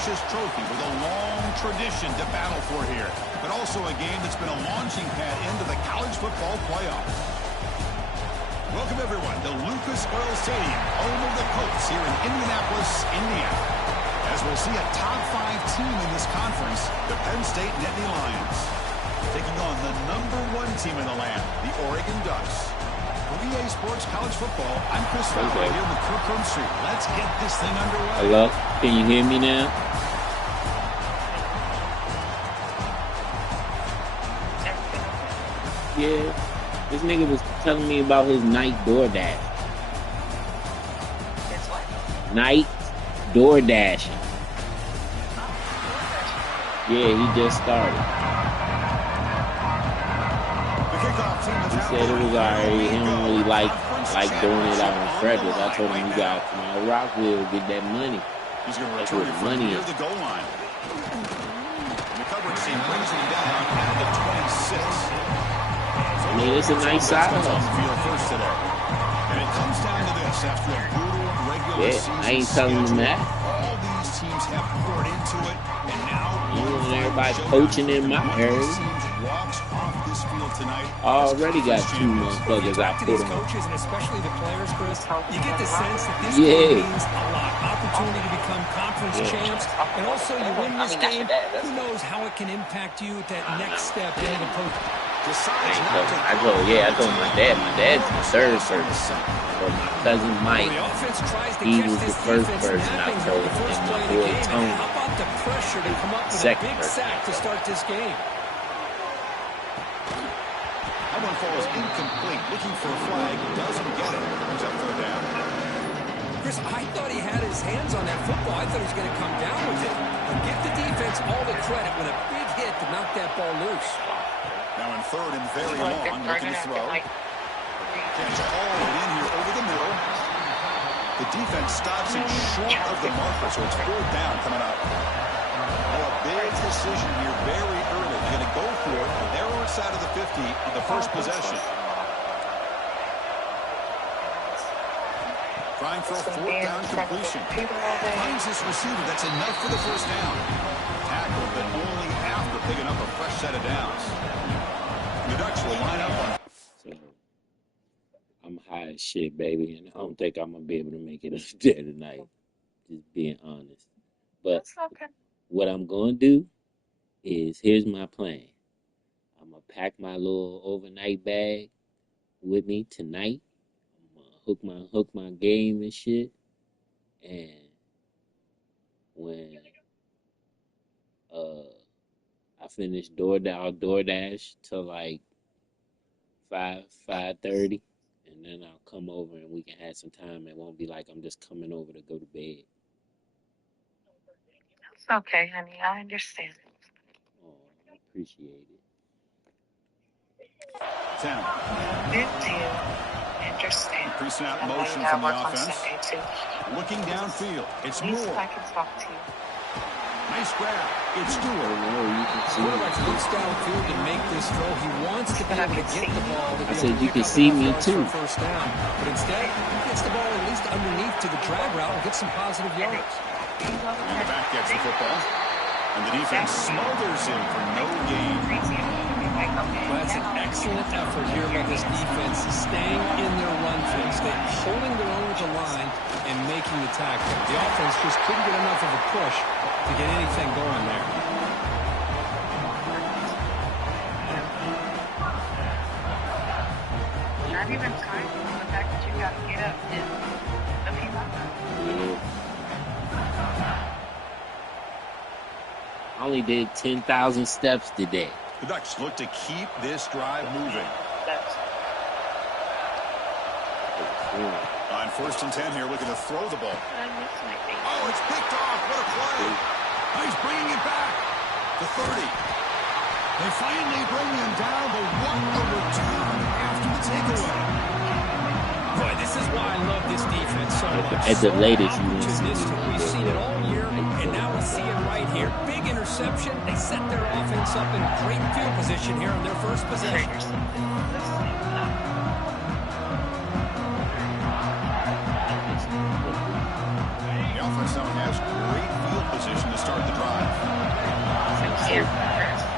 precious trophy with a long tradition to battle for here, but also a game that's been a launching pad into the college football playoffs. Welcome, everyone, to Lucas Oil Stadium, home of the Colts here in Indianapolis, Indiana. As we'll see a top 5 team in this conference, the Penn State Nittany Lions, taking on the #1 team in the land, the Oregon Ducks. For EA Sports College Football, I'm Chris Fowler here with Kirkland Street. Let's get this thing underway. Hello? Can you hear me now? Yeah. This nigga was telling me about his night DoorDash. It's what? Night DoorDashing. Yeah, he just started. He said it was alright. He don't really like doing it out in Frederick. I told him you got to come out of Rockville, get that money. He's going to return it from near the goal line. The coverage team brings him down at the 26. I mean, it's a nice side hustle. First today. And it comes down to this after a brutal regular season. I ain't telling him that. All these teams have poured into it, and now you want everybody coaching in my area. I already got 2 motherfuckers I put on. Coaches and especially the players, Chris, you get the sense that this game means a lot. Opportunity to become conference champs, and also you win this game. Who knows how it can impact you at that next step into the post. I told my dad. My dad's the third person. But my cousin Mike, he was the first person I told, and my boy Tony, how about the pressure to come up with a big sack to start this game? That one falls incomplete. Looking for a flag. Doesn't get it. Comes up third down. Chris, I thought he had his hands on that football. I thought he was going to come down with it. But give the defense all the credit with a big hit to knock that ball loose. Now in third and very long. Looking to throw. Catch all in here over the middle. The defense stops it short of the marker, so it's fourth down coming up. Oh, a big decision here very early. They're going to go for it on their own side of the 50 on the first possession. Trying for a fourth down completion. Finds this receiver. That's enough for the first down. Tackle, but only after picking up a fresh set of downs. The Ducks will line up on. So, I'm high as shit, baby, and I don't think I'm going to be able to make it up there tonight. Just being honest. But what I'm going to do is, here's my plan. I'm going to pack my little overnight bag with me tonight. I'm going to hook my game and shit. And when I finish DoorDash till like 5:30, and then I'll come over and we can have some time. It won't be like I'm just coming over to go to bed. It's okay, honey. I understand. Oh, I appreciate it. 10. Good deal. Understand. Increasing out motion from the offense. Looking downfield. It's Moore. I can talk to you. Nice grab. It's Stewart. You can see Quarterback looks downfield to make this throw. He wants to be able to get the ball. I said you can see me too. First down, but instead he gets the ball at least underneath to the drag route and get some positive yards. And the back gets the football. And the defense smothers him for no gain. Well, that's an excellent effort here by this defense, staying in their run phase, holding their own with the line and making the tackle. The offense just couldn't get enough of a push to get anything going there. Not even time for the fact that you got to get up in a few months. I only did 10,000 steps today. The Ducks look to keep this drive moving. On first and 10 here, looking to throw the ball. Oh, it's picked off. What a play. Oh, he's bringing it back to 30. They finally bring him down, but what a return after the takeaway. Boy, this is why I love this defense so much. At the latest, you won't see We've seen it all year, and now we see it right here. Big interception. They set their offense up in great field position here on their first possession. The offense now has has great field position to start the drive.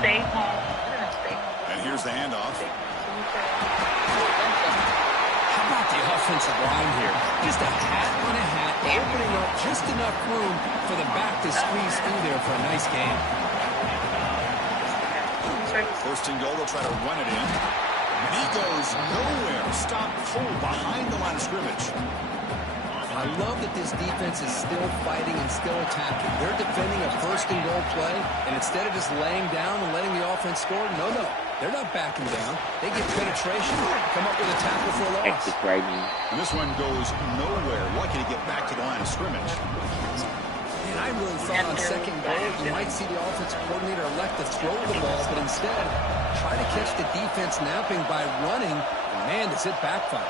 Stay home. And here's the handoff. How about the offensive line here? Just a hat on a hat, opening up just enough room for the back to squeeze through there for a nice game. First and goal, they'll try to run it in. And he goes nowhere. Stopped cold behind the line of scrimmage. I love that this defense is still fighting and still attacking. They're defending a first and goal play, and instead of just laying down and letting the offense score, no. They're not backing down. They get penetration, come up with a tackle for a loss. And this one goes nowhere. Lucky to get back to the line of scrimmage. And I really thought on second goal you might see the offensive coordinator elect to throw the ball, but instead try to catch the defense napping by running. And man, does it backfire.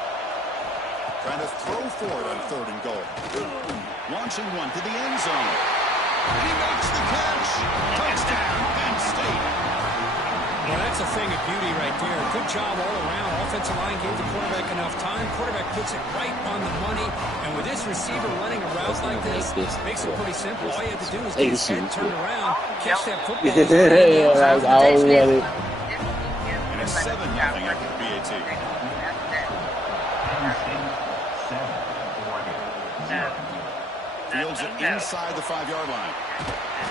Trying to throw for it on third and goal. Launching one to the end zone. He makes the catch. Touchdown, Penn State. Well, that's a thing of beauty right there. Good job all around. Offensive line gave the quarterback enough time. Quarterback puts it right on the money. And with this receiver running a route like this, makes it pretty simple. All you have to do is get his head turned around, catch that football. And it's 7-0 after the BAT. Fields it inside the 5-yard line.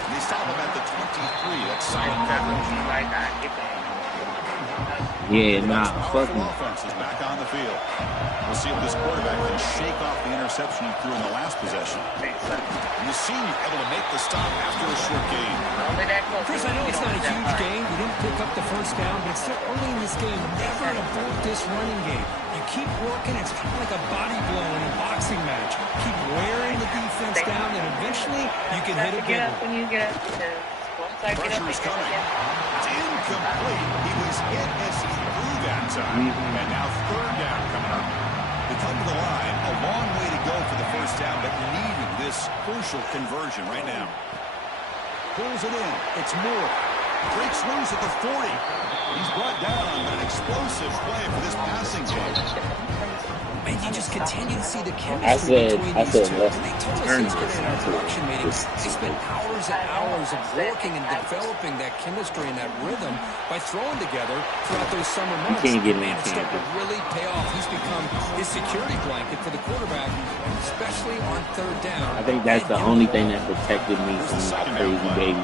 And they stop him at the 23. That's solid coverage. Fuck me. Offense is back on the field. We'll see if this quarterback can shake off the interception he threw in the last possession. And the senior able to make the stop after a short gain. Chris, I know it's not a huge game. You didn't pick up the first down, but it's still early in this game. Never abort this running game. You keep working. It's kind of like a body blow in a boxing match. Keep wearing the defense down, and eventually you can hit a big one. When you get up, Pressure is coming. It's incomplete. He was hit as he threw that time. And now third down coming up. They come to the line. A long way to go for the first down, but needing this crucial conversion right now. Pulls it in. It's Moore. Breaks loose at the 40. He's brought down, but an explosive play for this passing game. And you just continue to see the chemistry between these two. They told us yesterday in our production meeting, they spent hours and hours of working and developing that chemistry and that rhythm by throwing together throughout those summer months. You can't get And it's starting to really pay off. He's become his security blanket for the quarterback, especially on third down. I think that's the only thing that protected me from my crazy baby.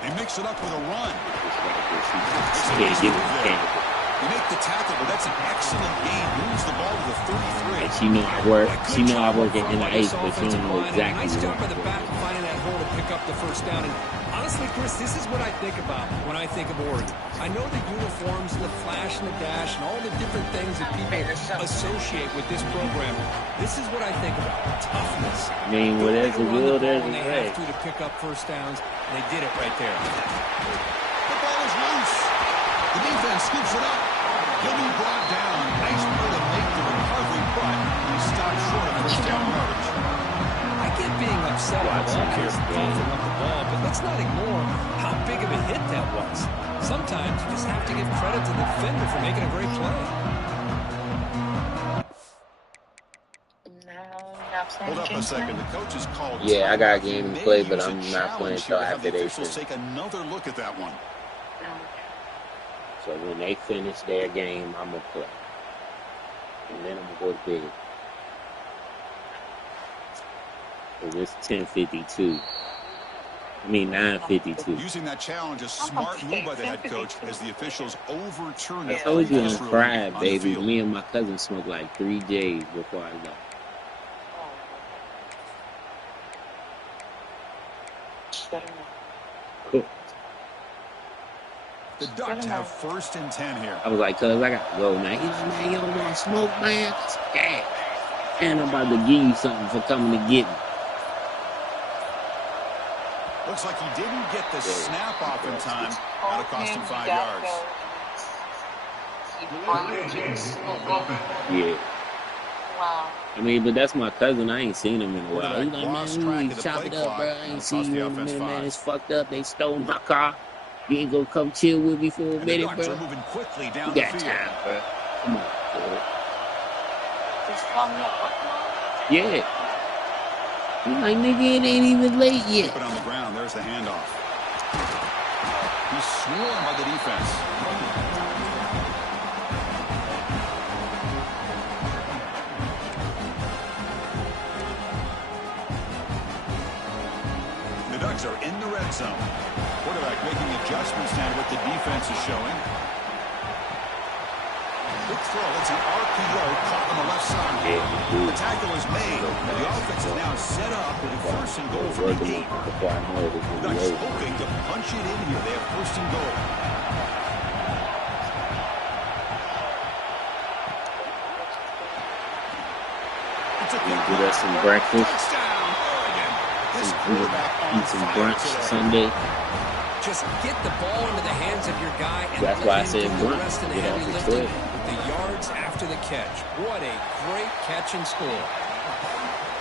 They mix it up with a run. You make the tackle, but that's an excellent game. Moves the ball to the 33. And she know I work at NIH, but she don't know exactly Nice job by what the back finding that hole to pick up the first down. And honestly, Chris, this is what I think about when I think of Oregon. I know the uniforms and the flash and the dash and all the different things that people associate with this program. This is what I think about. Toughness. I mean, well, there's a will, there's a they way. have to pick up first downs, and they did it right there. The ball is loose. The defense scoops it up. He'll be brought down. Nice play to make the recovery, but he stopped short of first down yardage. I get being upset about ball carriers coughing up the ball, but let's not ignore how big of a hit that was. Sometimes you just have to give credit to the defender for making a great play. Hold up a second. The coach is called. Yeah, I got a game to play, but I'm not playing until after they finish. Take another look at that one. So when they finish their game, I'm going to play. And then I'm going to go to bed. So it's 10:52. I mean 9:52. Using that challenge, a smart move by the head coach as the officials overturn the I told you I'm ruling fried, on the baby. field. Me and my cousin smoked like 3 J's before I left. Cool. The Ducks have first and 10 here. I was like, cuz, I got to go, man. He was, man, you don't want to smoke, man? I said, yeah. And I'm about to give you something for coming to get me. Looks like he didn't get the snap off in time. That'll cost him 5 yards. Yeah. Wow. I mean, but that's my cousin. I ain't seen him in a while. He's like, Lost man, track we of the chop play it up, clock. bro. I ain't That'll seen cost the you in a offense minute, man. 5. It's fucked up. They stole my car. You ain't gonna come chill with me for a And the minute, Ducks bro? are moving quickly You down the got field. time, bro. Come on, bro. Just call me up. Yeah. Like, nigga, it ain't even late yet. Keep it on the ground. There's the handoff. He's swarmed by the defense. The Ducks are in the red zone. Quarterback making adjustments now what the defense is showing. Quick throw. It's an RPO caught on the left side. The tackle is made. The offense is now set up with a first and goal from the 8. The Ducks hoping to punch it in here. They have first and goal. It's a quick Get us some breakfast. touchdown, Oregon. This quarterback Eat some brunch Sunday. Just get the ball into the hands of your guy and That's let why I him said do the brunch. rest of the Get heavy off his lifting foot. with the yards after the catch. What a great catch and score.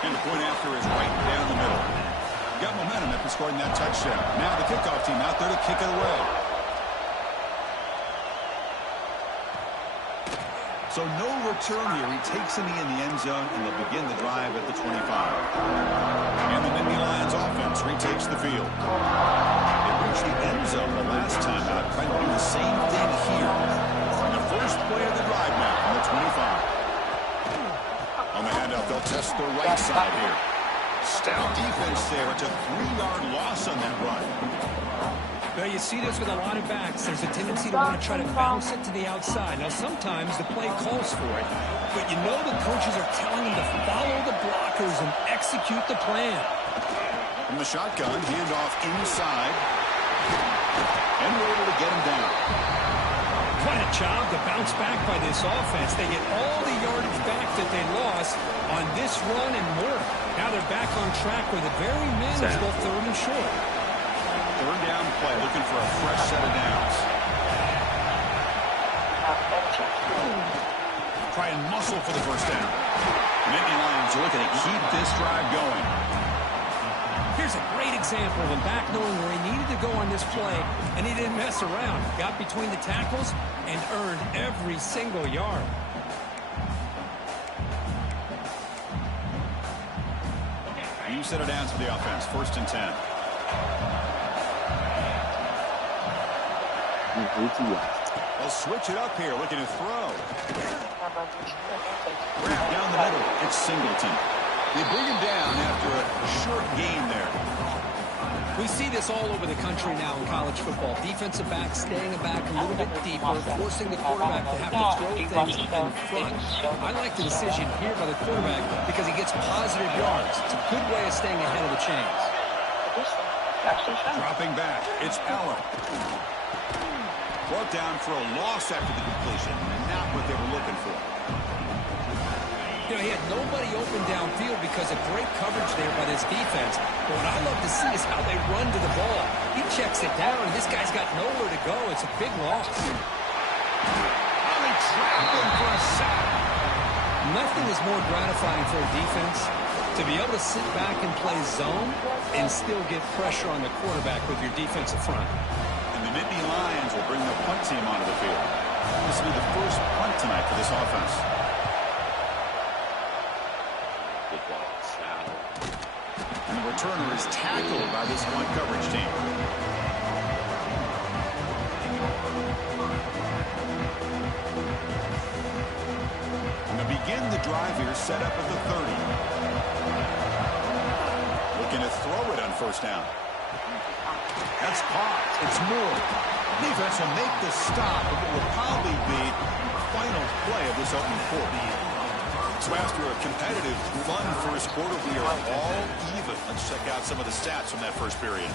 And the point after is right down the middle. Got momentum after scoring that touchdown. Now the kickoff team out there to kick it away. So no return here. He takes it in the end zone, and they'll begin the drive at the 25. And the Nittany Lions offense retakes the field. They reached the end zone the last time out, trying to do the same thing here. And the first play of the drive now from the 25. On the handoff, they'll test the right side here. Stout defense there. It's a 3-yard loss on that run. Well, you see this with a lot of backs. There's a tendency to want to try to bounce it to the outside. Now, sometimes the play calls for it, but you know the coaches are telling them to follow the blockers and execute the plan. From the shotgun, handoff inside. And we're able to get him down. Quite a job to bounce back by this offense. They get all the yardage back that they lost on this run and more. Now they're back on track with a very manageable 3rd and short. 3rd down play, looking for a fresh set of downs. Try and muscle for the first down. Nittany Lions are looking to keep this drive going. Here's a great example of him back knowing where he needed to go on this play, and he didn't mess around. Got between the tackles and earned every single yard. You set it down to the offense. 1st and 10. They'll switch it up here, looking to throw. Wrap down the middle. It's Singleton. They bring him down after a short gain there. We see this all over the country now in college football. Defensive backs staying back a little bit deeper, forcing the quarterback to have to throw things in front. I like the decision here by the quarterback because he gets positive yards. It's a good way of staying ahead of the chains. Dropping back, it's Allen. Brought down for a loss after the completion, and not what they were looking for. You know, he had nobody open downfield because of great coverage there by this defense. But what I love to see is how they run to the ball. He checks it down, and this guy's got nowhere to go. It's a big loss. They trap him for a sack. Nothing is more gratifying for a defense to be able to sit back and play zone and still get pressure on the quarterback with your defensive front. And the Nittany Lions will bring the punt team onto the field. This will be the first punt tonight for this offense. And the returner is tackled by this punt coverage team. And to begin the drive here, set up at the 30. Looking to throw it on 1st down. That's caught. It's Moore. Defense will make the stop, but it will probably be the final play of this opening quarter. So after a competitive, fun first quarter, we are all even. Let's check out some of the stats from that first period.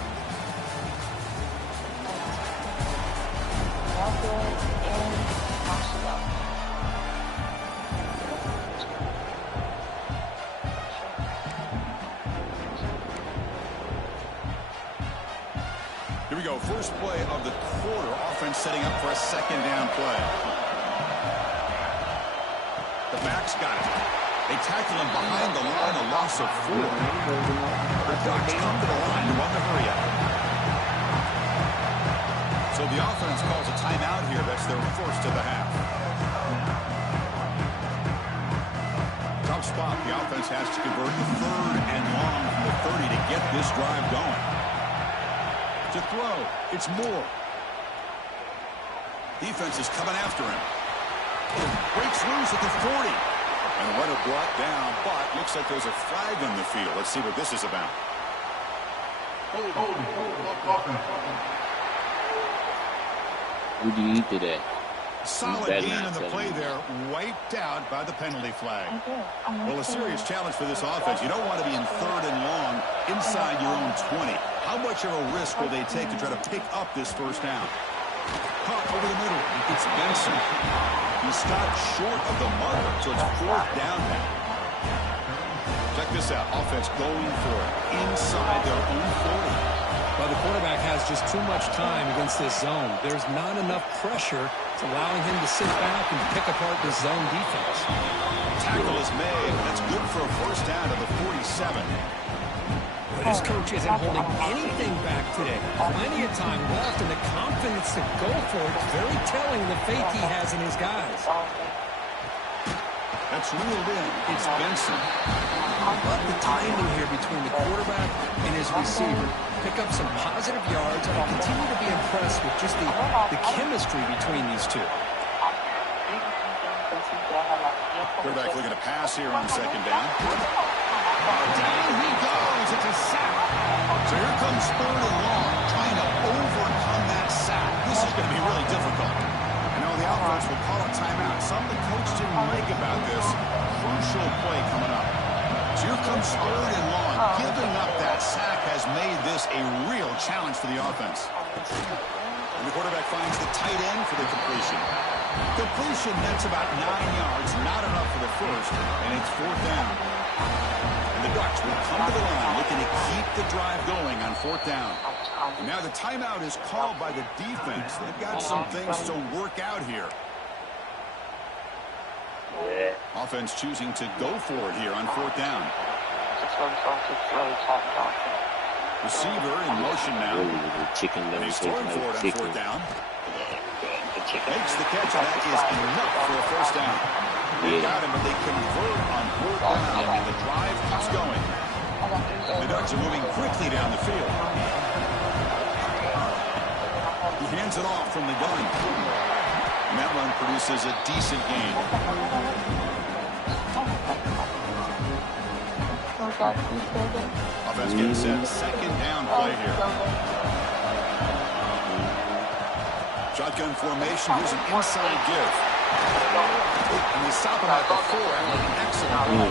Here we go. First play of the quarter. Offense setting up for a 2nd down play. The backs got it. They tackle him behind the line, a loss of 4. The Ducks come to the line to run the hurry up. So the offense calls a timeout here. That's their first of the half. Tough spot. The offense has to convert the 3rd and long from this drive going. To throw, it's Moore. Defense is coming after him. Breaks loose at the 40. And a runner brought down, but looks like there's a flag on the field. Let's see what this is about. Who do you eat today? Solid gain on the play there, wiped out by the penalty flag. Well, a serious challenge for this offense. You don't want to be in 3rd and long inside your own 20. How much of a risk will they take to try to pick up this first down? Caught over the middle. It's Benson. He stopped short of the marker, so it's 4th down now. Check this out. Offense going for it inside their own 40. Well, the quarterback has just too much time against this zone. There's not enough pressure to allowing him to sit back and pick apart this zone defense. Tackle is made. That's good for a first down to the 47. But his coach isn't holding anything back today. Plenty of time left, and the confidence to go for it is very telling the faith he has in his guys. That's reeled in. It's Benson. I love the timing here between the quarterback and his receiver. Pick up some positive yards, and I continue to be impressed with just the chemistry between these two. Quarterback looking to pass here on 2nd down. Down he goes. It's a sack. So here comes 3rd and long, trying to overcome that sack. This is going to be really difficult. And now the offense will call a timeout. Something the coach didn't like about this. Crucial play coming up. So here comes 3rd and long. Giving up that sack has made this a real challenge for the offense. And the quarterback finds the tight end for the completion. Completion, that's about 9 yards. Not enough for the first, and it's 4th down. And the Ducks will come to the line looking to keep the drive going on 4th down. And now the timeout is called by the defense. They've got some things to work out here. Offense choosing to go for it here on 4th down. Receiver in motion now. And he's throwing for it on 4th down. Makes the catch, and that is enough for a first down. They got him, but they convert on 4th down, and the drive keeps going. The Ducks are moving quickly down the field. He hands it off from the gun. And that run produces a decent gain. Offense gets set. 2nd down play here. Shotgun formation. Here's an inside give. And they stop him at the 4 after an excellent run.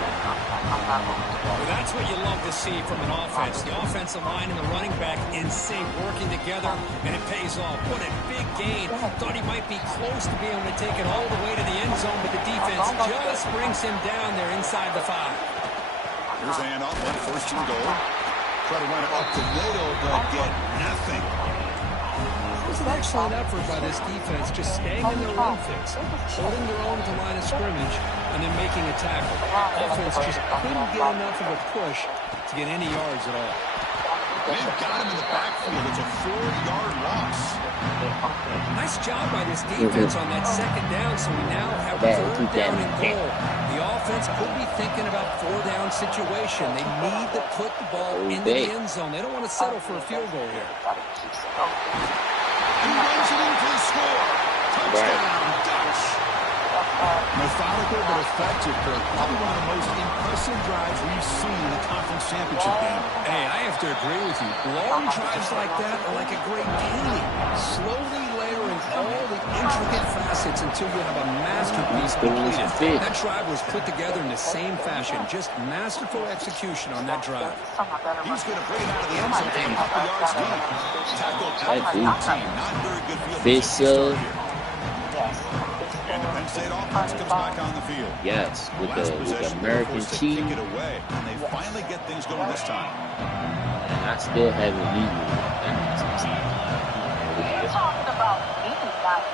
Well, that's what you love to see from an offense. The offensive line and the running back in sync, working together, and it pays off. What a big gain. Thought he might be close to being able to take it all the way to the end zone, but the defense just brings him down there inside the 5. Here's a handoff, 1st and goal. Try to run it up the middle, but get nothing. It was an excellent effort by this defense, just staying in their run fix, holding their own at the line of scrimmage, and then making a tackle. Offense just couldn't get enough of a push to get any yards at all. They've got him in the backfield. It's a 4-yard loss. Nice job by this defense on that 2nd down, so we now have 3rd down and goal. The offense could be thinking about 4-down situation. They need to put the ball into the end zone. They don't want to settle for a field goal here. He runs it in for the score. Touchdown, Ducks. Methodical but effective, Kirk. Probably one of the most impressive drives we've seen in the conference championship game. Hey, I have to agree with you. Long drives like that are like a great painting. Slowly layering all the intricate facets until you have a masterpiece completed. That drive was put together in the same fashion. Just masterful execution on that drive. He's going to bring it out of the end zone a couple yards deep. Tackled at 14. Not very good field. And the Penn State offense comes back on the field. Yes, with the American cheese. Kick it away, and they finally get things going this time. And I still haven't eaten You're talking about me, guys.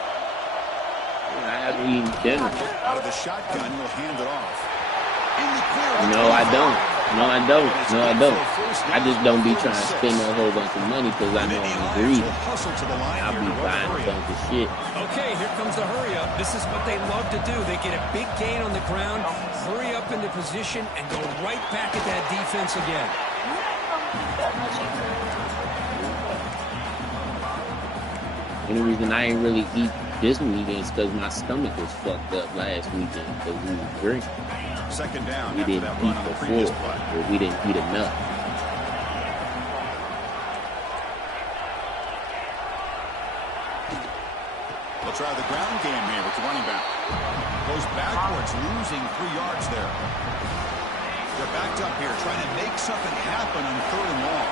I haven't eaten dinner. Out of the shotgun, he'll hand it off. In the clear. No, I don't. No, I don't. No, I don't. I just don't be trying to spend a whole bunch of money because I know I'm greedy. I'll be buying a bunch of shit. Okay, here comes the hurry up. This is what they love to do. They get a big gain on the ground, hurry up into position, and go right back at that defense again. Only reason I ain't really eat this weekend is because my stomach was fucked up last weekend because we was drinking. Second down We after didn't that eat run on the before, previous play. or we didn't eat enough. They'll try the ground game here with the running back. Goes backwards, losing 3 yards there. They're backed up here, trying to make something happen on 3rd and long.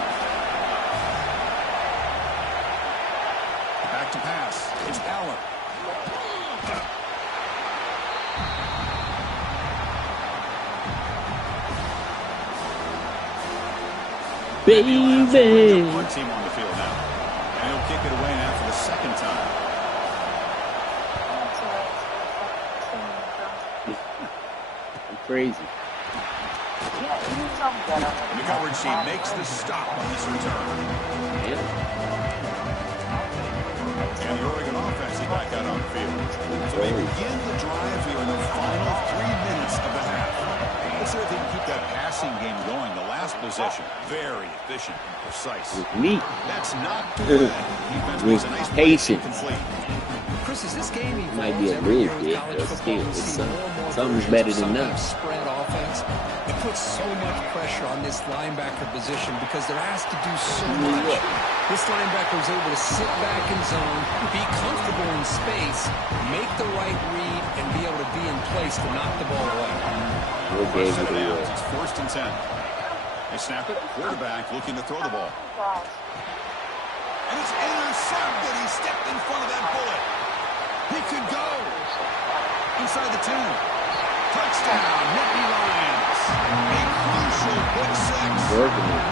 Back to pass. It's Allen. Baby! Punt team on the field now. And he'll kick it away now for the second time. I'm crazy. The coverage team makes the stop on this return. Yeah. And the Oregon offense is back out on the field. So they begin the drive here in the final 3 minutes of the half. Let's see if they can keep that passing game going. The last possession, very efficient and precise. With me. That's not good. Defense makes a nice play Patient. complete. Chris, is this game Might be a every little year in bit, college but football? still, We it's see more and more something's versions better of than sometimes nothing. spread offense. It puts so much pressure on this linebacker position because they're asked to do so much. This linebacker is able to sit back in zone, be comfortable in space, make the right read, and be able to be in place to knock the ball away. We'll be able to do it. It's 1st and 10. They snap it. Quarterback looking to throw the ball. And it's intercepted. He stepped in front of that bullet. He could go. Inside the 10. Touchdown, Nittany Lions. A crucial pick 6. Working it.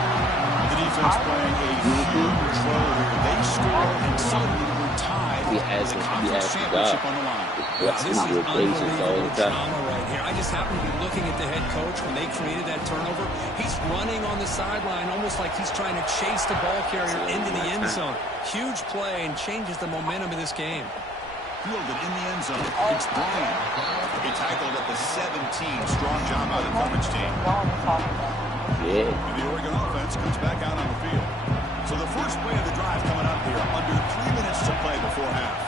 The defense playing a huge role here. They score and suddenly we're tied. He with has the to conference championship on the line. What's This is your patience all unbelievable the time? drama right here. I just happen to be looking at the head coach when they created that turnover. He's running on the sideline almost like he's trying to chase the ball carrier into the end zone. Huge play and changes the momentum of this game. Fielded in the end zone. It's Bryant. He tackled at the 17. Strong job by the coverage team. Yeah. And the Oregon offense comes back out on the field. So the first play of the drive coming up here. Under 3 minutes to play before half.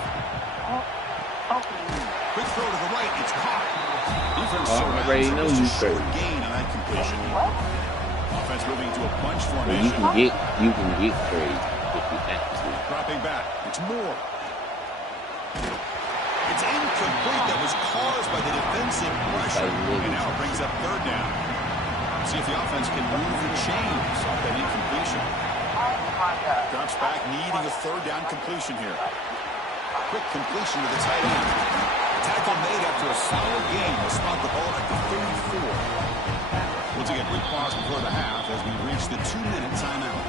Quick throw to the right. It's caught. Defense I already know you short crazy. gain on that completion. Offense moving to a bunch Well, formation. you can get crazy if you have to. Dropping back. It's Moore. It's incomplete. That was caused by the defensive pressure. And now it brings up 3rd down. See if the offense can move the chains off that incompletion. Drops back, needing a 3rd down completion here. Quick completion to the tight end. Tackle made after a solid game. Will spot the ball at the 34. We'll take a quick pause before the half as we reach the 2-minute timeout.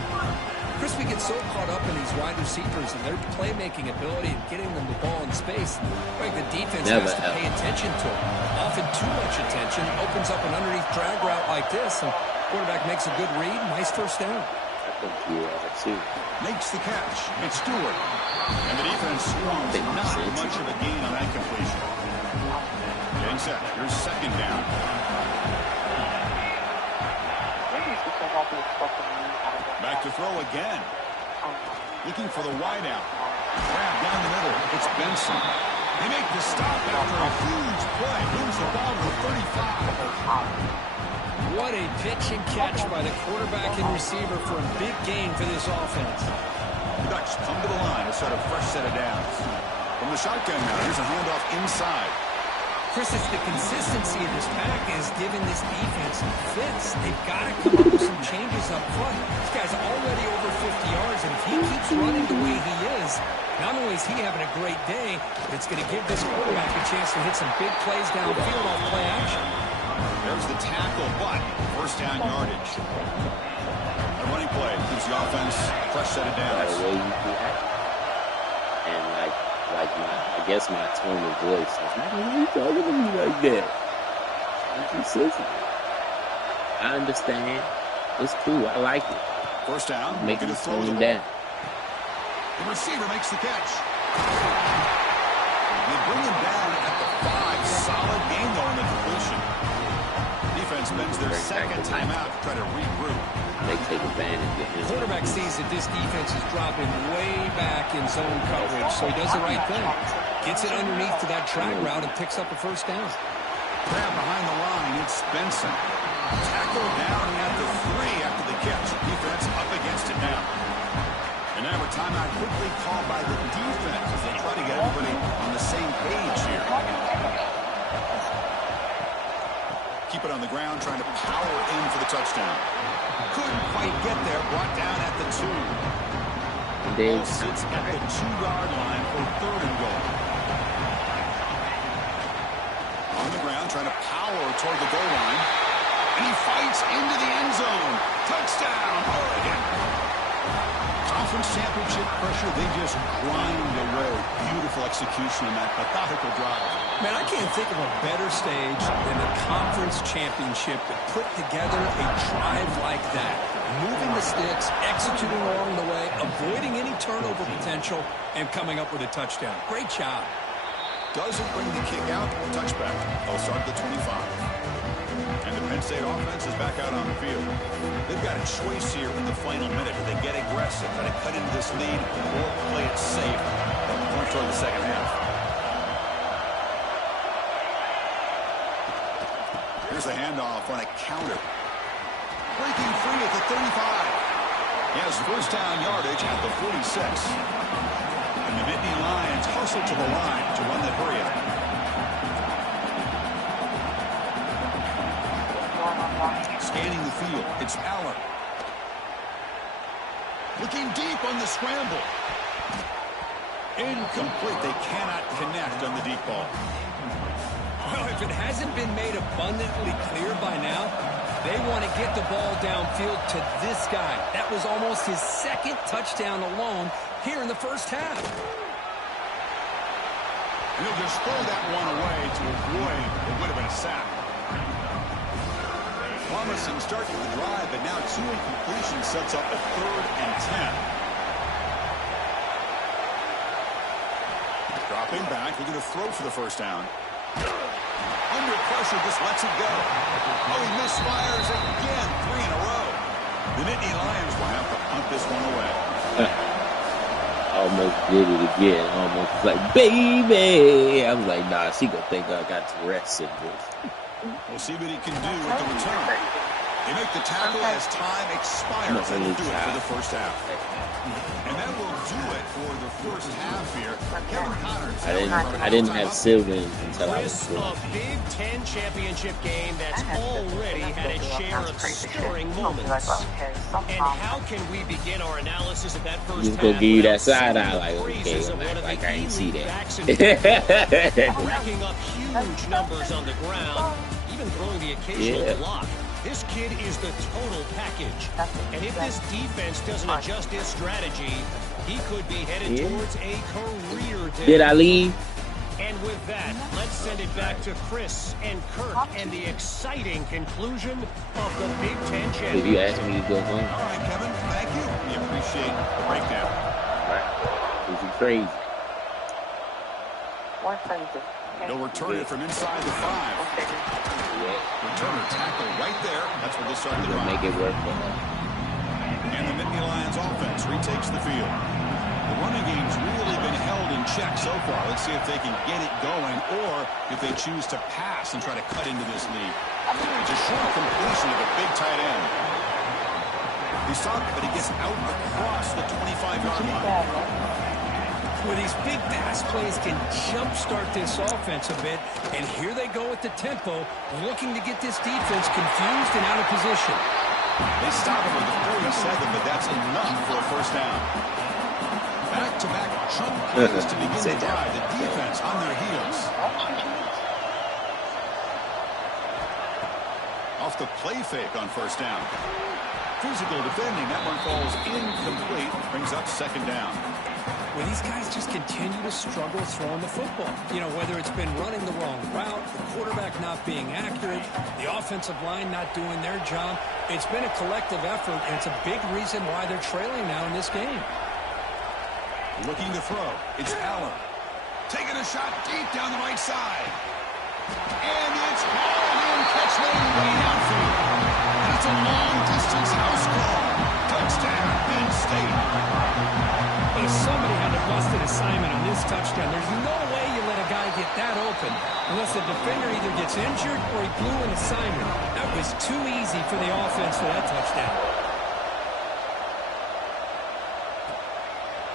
Chris, we get so caught up in these wide receivers and their playmaking ability and getting them the ball in space. Right, the defense has to pay attention to it. Often too much attention opens up an underneath drag route like this, and quarterback makes a good read. Nice 1st down. I think you are too. Makes the catch. It's Stewart. And the defense swarms. Not much of a gain on that completion. Getting set. Here's 2nd down. Back to throw again. Looking for the wideout. Grab down the middle. It's Benson. They make the stop after a huge play. Moves the ball to the 35. What a pitch and catch by the quarterback and receiver for a big gain for this offense. The Ducks come to the line to set a fresh set of downs. From the shotgun now, here's a handoff inside. Chris, it's the consistency of this pack is giving this defense fits. They've got to come up with some changes up front. This guy's already over 50 yards, and if he keeps running the way he is, not only is he having a great day, but it's going to give this quarterback a chance to hit some big plays downfield off play action. There's the tackle, but 1st down yardage. A running play gives the offense a fresh set of downs. And I guess my tone of voice is like, why are you talking to me like that? I'm consistent. I understand. It's cool. I like it. 1st down. Make Looking it to throw the slow ball. down. The receiver makes the catch. They bring him down at the 5. Solid gain, though, on the completion. Defense spends their 2nd timeout to try to regroup. They take advantage. quarterback sees that this defense is dropping way back in zone coverage, so he does the right thing. Gets it underneath to that drag route and picks up a first down. Grab behind the line, it's Benson. Tackled down at the 3 after the catch. Defense up against it now. And now a timeout quickly called by the defense as they try to get everybody on the same page here. Keep it on the ground, trying to power in for the touchdown. Couldn't quite get there, brought down at the 2. Ball sits at the 2-yard line for 3rd and goal. On the ground, trying to power toward the goal line. And he fights into the end zone. Touchdown, Oregon. Conference championship pressure, they just grind away. Beautiful execution on that methodical drive. Man, I can't think of a better stage than the conference championship to put together a drive like that. Moving the sticks, executing along the way, avoiding any turnover potential, and coming up with a touchdown. Great job. Doesn't bring the kick out. Touchback. They'll start at the 25. And the Penn State offense is back out on the field. They've got a choice here in the final minute. Do they get aggressive, try to cut into this lead, or play it safe and point toward the second half? Here's a handoff on a counter. Breaking free at the 35. He has first down yardage at the 46. And the Nittany Lions hustle to the line to run that hurry up. Scanning the field, it's Allen. Looking deep on the scramble. Incomplete. They cannot connect on the deep ball. Well, if it hasn't been made abundantly clear by now, they want to get the ball downfield to this guy. That was almost his 2nd touchdown alone here in the first half. And he'll just throw that one away to avoid what would have been a sack. Promising start to the drive, but now 2 incompletions sets up a 3rd and 10. Dropping back, looking to throw for the first down. Under pressure, just lets it go. Oh, he misfires again, 3 in a row. The Nittany Lions will have to punt this one away. Almost did it again. Almost like, baby. I was like, nah, she gonna think I got Tourette's syndrome. We'll see what he can do with the return. They make the tackle as time expires. That will do it for the first half. And that will do it for the first half here. Kevin Connors. I didn't have siblings until I was 12. A Big Ten championship game that's already had its share of stirring moments. And how can we begin our analysis of that first Just half? go give you that side eye, like, okay, I'm like I ain't see that. Racking up huge numbers on the ground, even throwing the occasional block. This kid is the total package. And if this defense doesn't adjust its strategy, he could be headed towards a career day. Did I leave? And with that, let's send it back to Chris and Kirk and the exciting conclusion of the Big Ten championship. If you ask me to go home. All right, Kevin, thank you. We appreciate the breakdown. Right. This is crazy. They'll return it from inside the 5. Returner tackle right there. That's where they'll start the drive. Make it work for them. And the Nittany Lions offense retakes the field. The running game's really been held in check so far. Let's see if they can get it going or if they choose to pass and try to cut into this lead. It's a short completion of a big tight end. He stopped, but he gets out across the 25-yard line. Well, these big pass plays can jumpstart this offense a bit, and here they go at the tempo, looking to get this defense confused and out of position. They stop him with the 47, but that's enough for a first down. Back-to-back chunk plays to begin the drive. The defense on their heels. Off the play fake on first down. Physical defending. That one falls incomplete. Brings up second down. Well, these guys just continue to struggle throwing the football. You know, whether it's been running the wrong route, the quarterback not being accurate, the offensive line not doing their job. It's been a collective effort, and it's a big reason why they're trailing now in this game. Looking to throw. It's Allen. Taking a shot deep down the right side. And it's hauled in. Catch made way downfield. And it's a long-distance house call. Touchdown, wide open unless the defender either gets injured or he blew an assignment. That was too easy for the offense for that touchdown.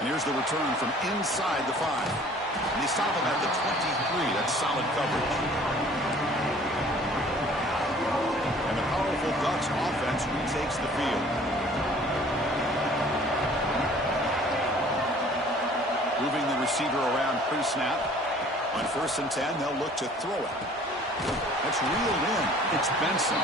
And here's the return from inside the 5. And they stop him at the 23. That's solid coverage. And the powerful Ducks offense retakes the field. Moving the receiver around pre-snap. On 1st and 10, they'll look to throw it. That's reeled in. It's Benson.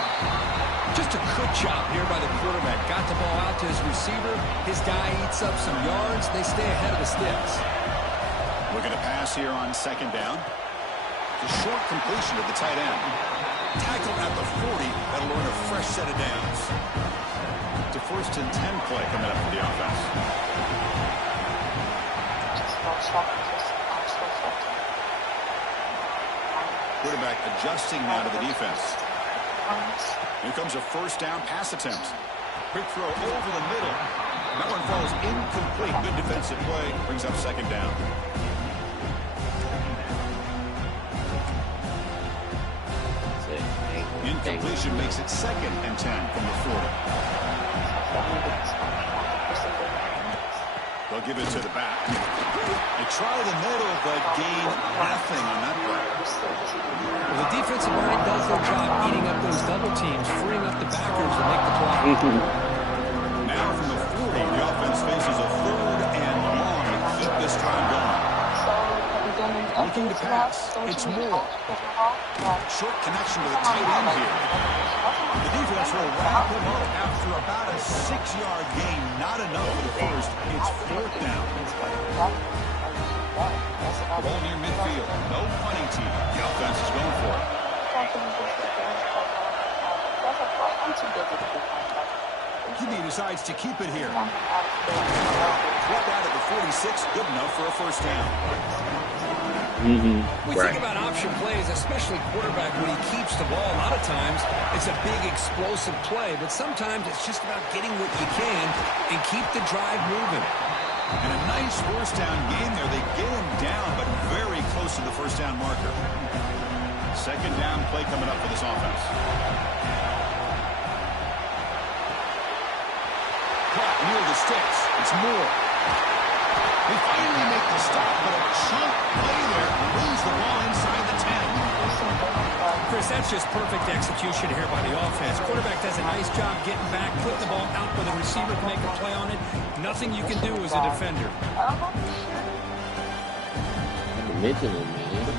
Just a good job here by the quarterback. Got the ball out to his receiver. His guy eats up some yards. They stay ahead of the sticks. Looking to pass here on 2nd down. The short completion of the tight end. Tackled at the 40. That'll earn a fresh set of downs. It's a 1st and 10 play coming up for the offense. Quarterback adjusting now to the defense. Here comes a 1st down pass attempt. Quick throw over the middle. That one falls incomplete. Good defensive play. Brings up 2nd down. Incompletion makes it 2nd and 10 from the 40. They'll give it to the back. They try the middle, but gain nothing on that play. Well, the defensive line does their job eating up those double teams, freeing up the backers to make the play. Now from the 40, the offense faces a 3rd and long to keep this time going. Looking to pass. It's Moore. Short connection to the tight end here. The defense will wrap him up after about a 6-yard gain. Not enough for the first. It's 4th down. Ball near midfield. No punting team. The offense is going for it. QB decides to keep it here. Flip out of the 46. Good enough for a 1st down. We think about option plays, especially quarterback, when he keeps the ball. A lot of times, it's a big, explosive play, but sometimes it's just about getting what you can and keep the drive moving. And a nice 1st down gain there. They get him down, but very close to the 1st down marker. 2nd down play coming up for this offense. Caught near the sticks. It's Moore. They finally make the stop, but a chunk play there. Lose the ball inside the 10. Chris, that's just perfect execution here by the offense. Quarterback does a nice job getting back, putting the ball out where the receiver can make a play on it. Nothing you can do as a defender. The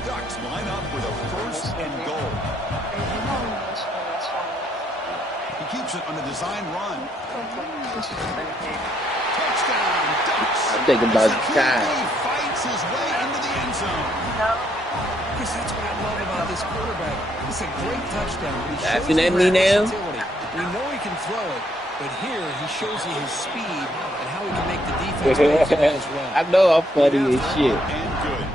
Ducks line up with a 1st and goal. He keeps it on the design run. Touchdown, Ducks. I'm thinking about the time. He fights his way into the end zone. Chris, that's what I love about this quarterback. It's a great touchdown. Laughing at me now? We know he can throw it, but here he shows you his speed and how he can make the defense pay as well. I know I'm funny as shit. And good.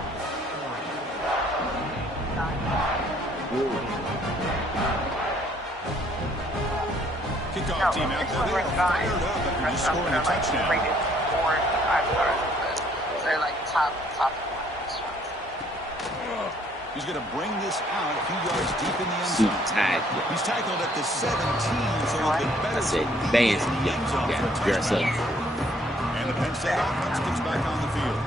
Kickoff team out there. They're fired up after just scoring a touchdown. They're like top. He's going to bring this out a few yards deep in the end zone. He's tackled at the 17, so a bit better. I said, Vance, dress up. And the Penn State offense gets back on the field.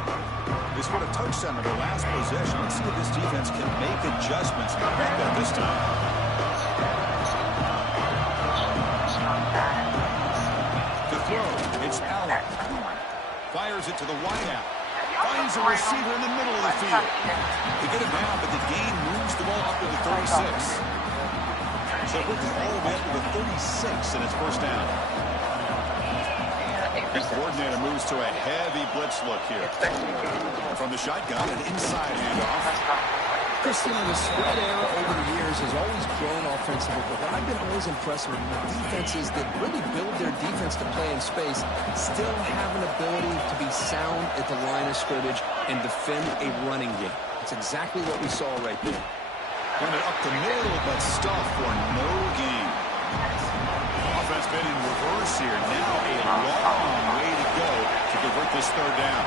They scored a touchdown in their last possession. Let's see if this defense can make adjustments and correct that this time. To throw, it's Allen. Fires it to the wideout. Finds a receiver in the middle of the field. They get him down, but the gain moves the ball up to the 36. So quickly all the way up to the 36, and it's 1st down. The coordinator moves to a heavy blitz look here. From the shotgun, an inside handoff. Chris, the spread era over the years has always grown offensively, but what I've been always impressed with defenses that really build their defense to play in space still have an ability to be sound at the line of scrimmage and defend a running game. It's exactly what we saw right there. Run it up the middle, but stuffed for no gain. Offense been in reverse here. Now a long way to go to convert this 3rd down.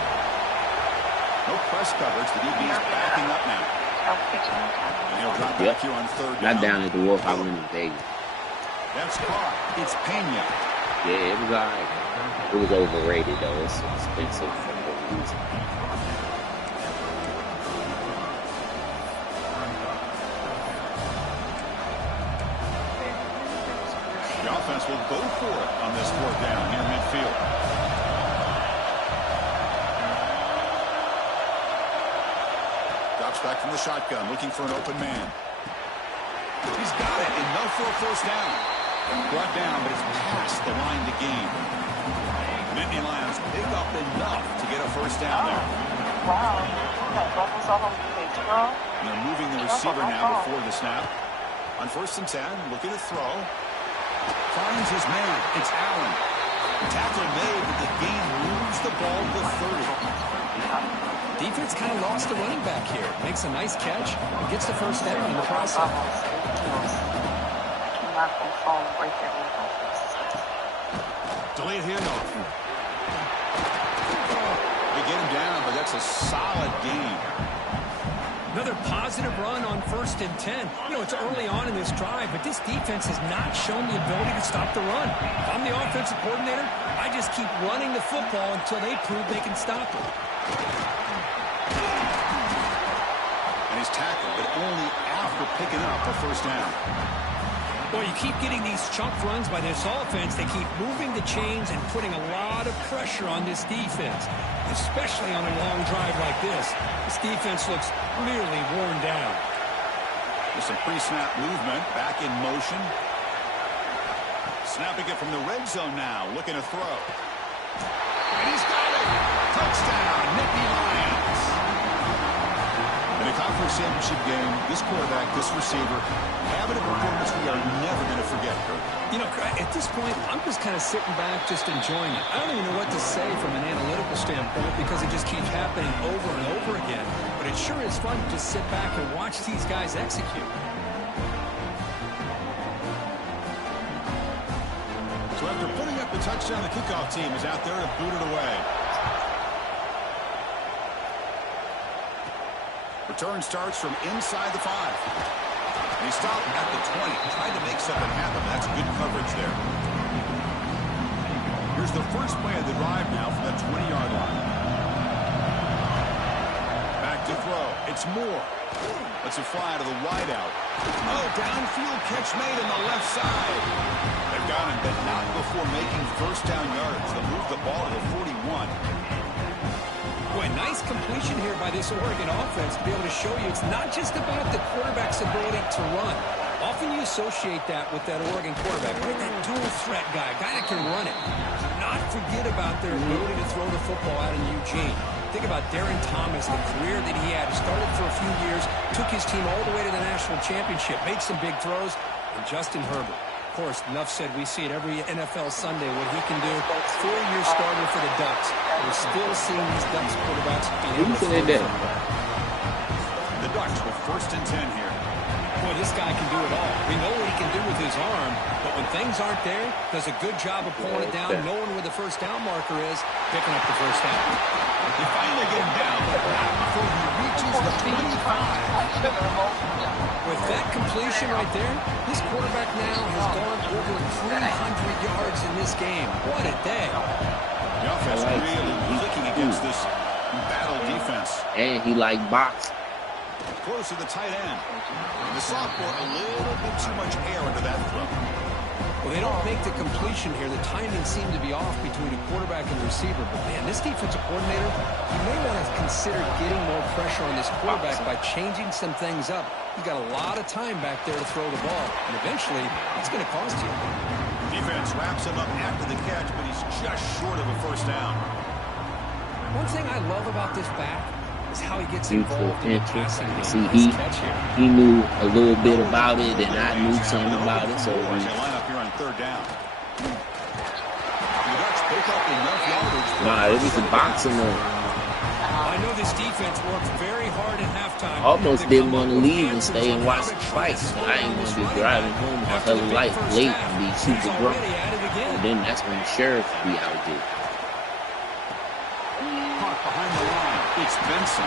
No press coverage. The DB is backing up now. And he'll drop back here on third down. Not down at the Wolf. I went in Vegas. That's caught. It's Pena. Yeah, it was all right. It was overrated, though. It's expensive for no reason. The offense will go for it on this fourth down near midfield. Drops back from the shotgun, looking for an open man. He's got it. Enough for a first down. Brought down, but it's past the line to gain. Nittany Lions pick up enough to get a first down there. Wow. That bubbles all over the page, girl. And they're moving the receiver now before the snap. On 1st and 10, looking to throw. Finds his man. It's Allen. Tackle made, but the game moves the ball to 30. Defense kind of lost the running back here. Makes a nice catch and gets the first down in the process. Delayed handoff. They get him down, but that's a solid gain. Another positive run on 1st and 10. You know, it's early on in this drive, but this defense has not shown the ability to stop the run. If I'm the offensive coordinator, I just keep running the football until they prove they can stop it. And he's tackled, but only after picking up a first down. Well, you keep getting these chunk runs by this offense. They keep moving the chains and putting a lot of pressure on this defense, especially on a long drive like this. This defense looks clearly worn down. With some pre-snap movement, back in motion. Snapping it from the red zone now, looking to throw. And he's got it! Touchdown, Nittany Lions! In a conference championship game, this quarterback, this receiver, having a performance we are never going to forget, Kurt. You know, at this point, I'm just kind of sitting back, just enjoying it. I don't even know what to say from an analytical standpoint because it just keeps happening over and over again. But it sure is fun to just sit back and watch these guys execute. So after putting up the touchdown, the kickoff team is out there to boot it away. Return starts from inside the 5. And he stopped at the 20, tried to make something happen. That's good coverage there. Here's the first play of the drive now from the 20-yard line. Back to throw. It's Moore. Lets it fly to the wideout. Oh, downfield catch made on the left side. They've got him, but not before making first down yards. They'll move the ball to the 41. Boy, nice completion here by this Oregon offense to be able to show you it's not just about the quarterback's ability to run. Often you associate that with that Oregon quarterback, right? That dual threat guy that can run it. Do not forget about their ability to throw the football out in Eugene. Think about Darren Thomas, the career that he had. He started for a few years, took his team all the way to the national championship, made some big throws, and Justin Herbert. Of course, enough said, we see it every NFL Sunday what he can do. 4-year starter for the Ducks. We're still seeing these Ducks quarterbacks being able to throw the football. The Ducks with 1st and 10 here. Boy, this guy can do it all. We know what he can do with his arm, but when things aren't there, does a good job of pulling it down, knowing where the first down marker is, picking up the first down. You finally get him down, but not before he reaches the 25. With that completion right there, this quarterback now has gone over 300 yards in this game. What a day. The offense really clicking against this battle defense. And he like boxing. Close to the tight end. And the sophomore, a little bit too much air into that throw. Well, they don't make the completion here. The timing seemed to be off between a quarterback and receiver. But, man, this defensive coordinator, he may want to consider getting more pressure on this quarterback by changing some things up. He's got a lot of time back there to throw the ball. And eventually, it's going to cost you. Defense wraps him up after the catch, but he's just short of a first down. One thing I love about this back is how he gets involved in the passing game. See, catch here. he knew a little bit about it, and I knew something about it. So they line up here on 3rd down. The Ducks pick up enough yardage. It was a boxing one. I know this defense worked very hard at halftime. Almost didn't want to leave and stay and watch the fight. I ain't want to be driving home a hell of late and be super drunk. And then that's when the sheriff be out there. Caught behind the line. It's Benson.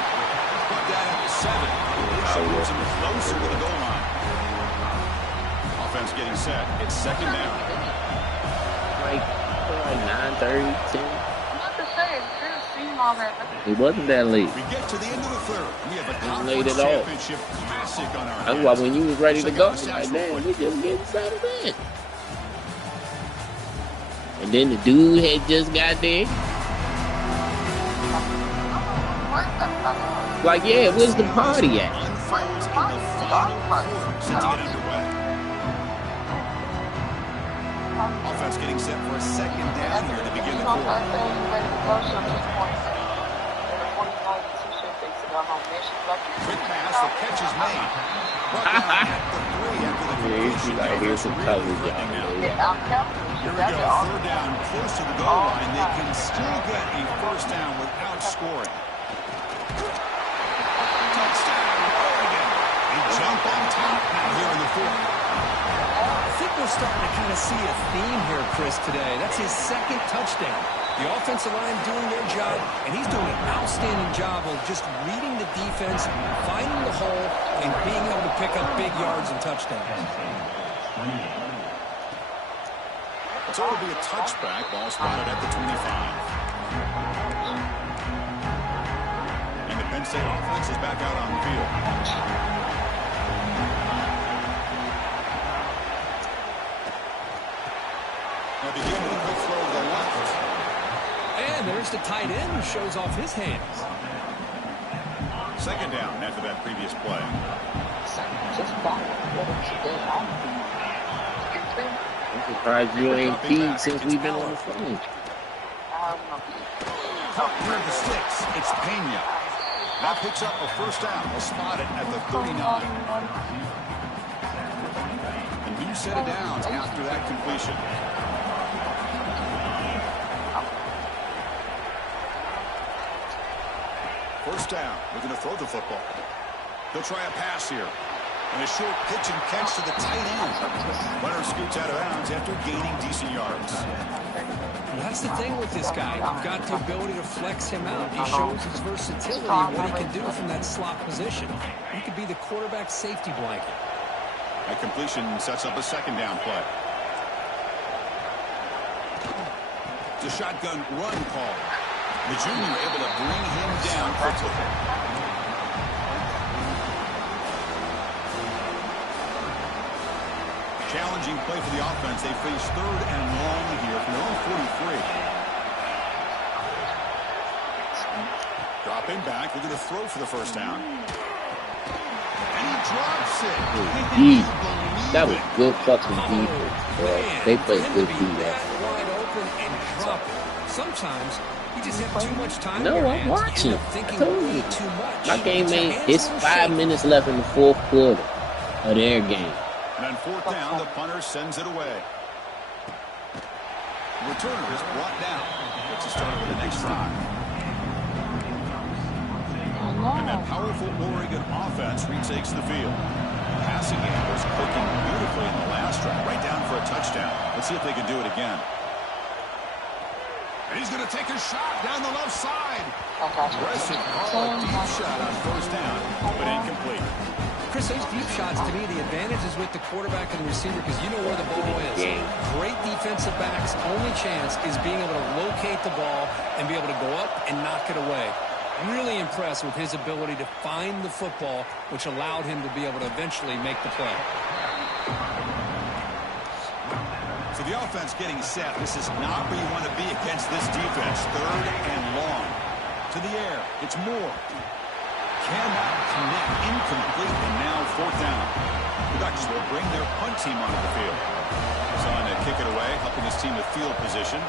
Put that at the 7. That moves him closer to the goal line. Offense getting set. It's second down. Like 9:30, 10. I'm about to say, it didn't seem all that late. It wasn't that late. We get to the end of the third. We have a Late conference at all. championship classic on our That's hands. why when you was ready to Check go, out the like, stats damn, real we quick. just getting settled in. And then the dude had just got there. Like, yeah, where's the party at? Unfolds in the final quarter set to get underway. Offense getting set for a second down here to begin the quarter. Quick pass, the catch is made. Brought down at the 3 after the completion. Right, here's some coverage, Here we go, third down, close to the goal line. They can still get a first down without scoring. Touchdown, Oregon. They jump on top now here in the fourth. I think we're starting to kind of see a theme here, Chris, today. That's his second touchdown. The offensive line doing their job, and he's doing an outstanding job of just reading the defense, finding the hole, and being able to pick up big yards and touchdowns. So it'll be a touchback. Ball spotted at the 25. And the Penn State offense is back out on the field. Now begin with a quick throw to the left. And there's the tight end who shows off his hands. Second down after that previous play. I'm surprised you ain't peed since we've been on the phone. Cut near the sticks. It's Pena. That picks up a first down. We'll spot it at the 39. A new set of downs after that completion. First down. We're going to throw the football. He'll try a pass here. And a short pitch and catch to the tight end. Runner scoots out of bounds after gaining decent yards. Well, that's the thing with this guy. You've got the ability to flex him out. He shows his versatility and what he can do from that slot position. He could be the quarterback safety blanket. That completion sets up a second down play. It's a shotgun run call. The junior able to bring him down quickly. Challenging play for the offense. They face third and long here from their own 43. Dropping back, looking to throw for the first down. And he drops it. That was good fucking defense, bro. They played good defense. Wide open and drop it. Sometimes you just have too much time. No, in your I'm hands. watching. You end up thinking I told way you. too much. My game It's a ain't. hands It's on 5 shake. minutes left in the fourth quarter of their game. And on fourth down, the punter sends it away. Returner is brought down. Gets us started with the next drive. And that powerful Oregon offense retakes the field. Passing game was cooking beautifully in the last drive, right down for a touchdown. Let's see if they can do it again. And he's going to take a shot down the left side. Aggressive call, a deep shot on first down, but incomplete. Chris, those deep shots, to me, the advantage is with the quarterback and the receiver because you know where the ball is. Yeah. Great defensive backs' only chance is being able to locate the ball and be able to go up and knock it away. Really impressed with his ability to find the football, which allowed him to be able to eventually make the play. So the offense getting set. This is not where you want to be against this defense. Third and long. To the air. It's Moore. Cannot connect. Incomplete. And now fourth down. The Ducks will bring their punt team onto the field. He's on to kick it away, helping his team with field position.